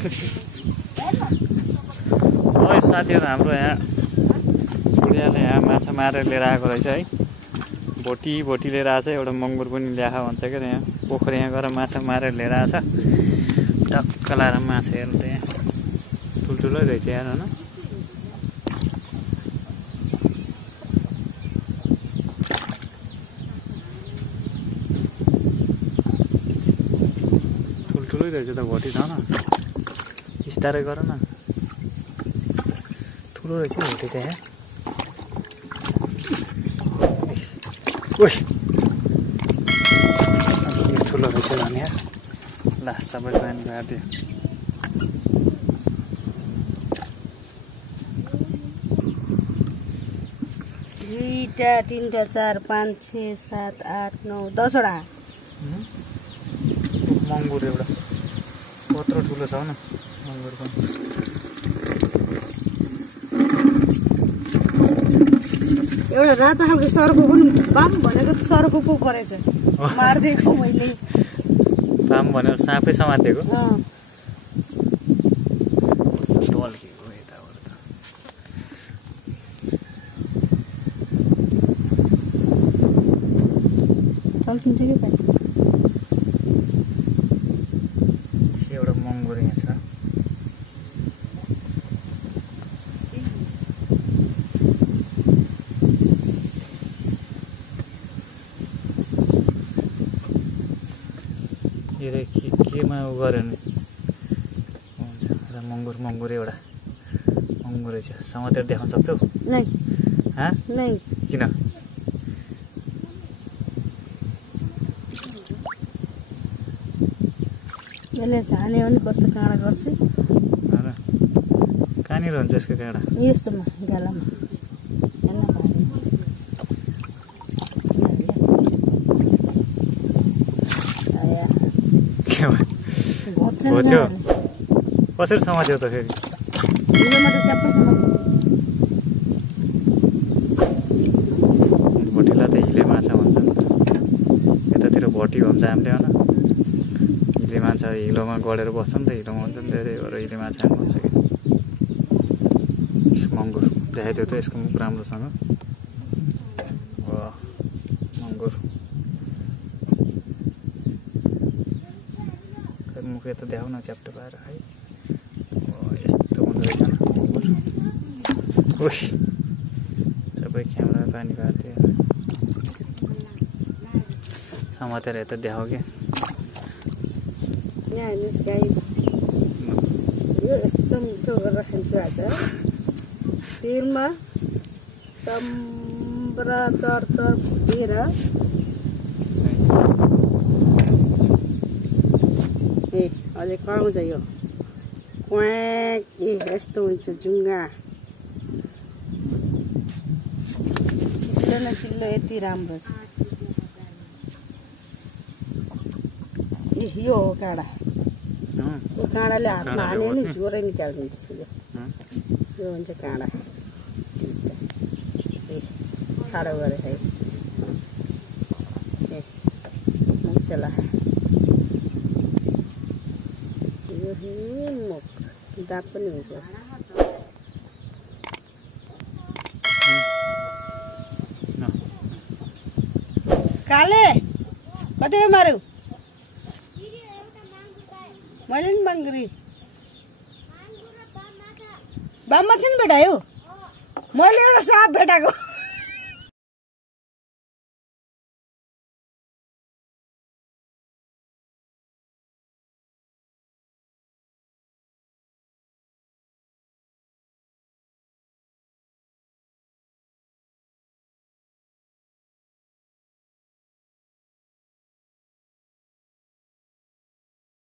ओइ साथीहरु हाम्रो यहाँ बुढियाले यहाँ माछा मारेर लिएर आएको रहेछ है। भोटी लिएर आएछ। एउटा मङ्गुर पनि ल्याखा भन्छ के यहाँ पोखरी यहाँ गएर माछा मारेर लिएर आएछ। टक्क लाएर माछा हेर्नु त यहाँ ठुल्ठुलै रहेछ यहाँ हैन। ठुल्ठुलै रहेछ त भोटी छ न। बिस्तारै गर न। ठुलो रहेछ भोटी त यहाँ। ओइ ठुलो रहेछ भने ल सबै पानी गाडिदियो। दुईटा तीनटा 4 5 6 7 8 9 10 वटा मङ्गुर एउटा कत्रो ठुलो छ न मङ्गुर पनि। एउटा रातो खालको सर्पो पनि बाम भनेको सर्पो पो परेछ मार्दिएको मैले। बाम भनेर साँपै समातेको। कस्तो टल्केको यताबाट त। टल्किन्छ कि पाइ एउटा मङ्गुर यहाँ छ। केमा उ गर्यो नि हुन्छ एउटा मङ्गुर एउटा मङ्गुर रहेछ। समातेर देखाउन सक्छौ? नै हाँ नै किन? यसले हाने भने कस्तो काँडा गर्छु। कहाँनिर हुन्छ यसको काँडा? यस्तोमा गालामा भोच्यो कसरी समात्यो त फेरि? भोटीलाई त हिले माछा भन्छ नि त। यतातिर भोटी भन्छ हामीले होइन। हिले माछा हिलोमा गढेर बस्छ नि त। हिलोमा हुन्छ नि धेरै भएर हिले माछा भन्छ कि। मङ्गुर देखाइदियो त यसको मुख राम्रोसँग। मङ्गुर मुख यता देखाउ न च्याप्टो पाएर है। यस्तो हुँदो रहेछ न मङ्गुर। ओइ सबै क्यामेरा पानी पारिदियो। समातेर यता देखाउ क्या। यहाँ हेर्नुहोस् गाई यो यस्तो मिठो गरेर खान्छु आज। तेलमा चम्बरा चर भुटेर अझै कराउँछ यो क्वाक। यस्तो हुन्छ जुङ्गा चिल्लो न चिल्लो यति राम्रो छ। यो हो काँडा। यो काँडाले हातमा हाने नि जोरै निकालिदिन्छ। यो हुन्छ काँडा। ठाडो गरे है मुक्चला मुख दाँत पनि हुन्छ। काले कतिवटा मार्यौ? मैले नि मङ्गुरी बाममा चाहिँ भेटायो। मैले एउटा साप भेटाएको।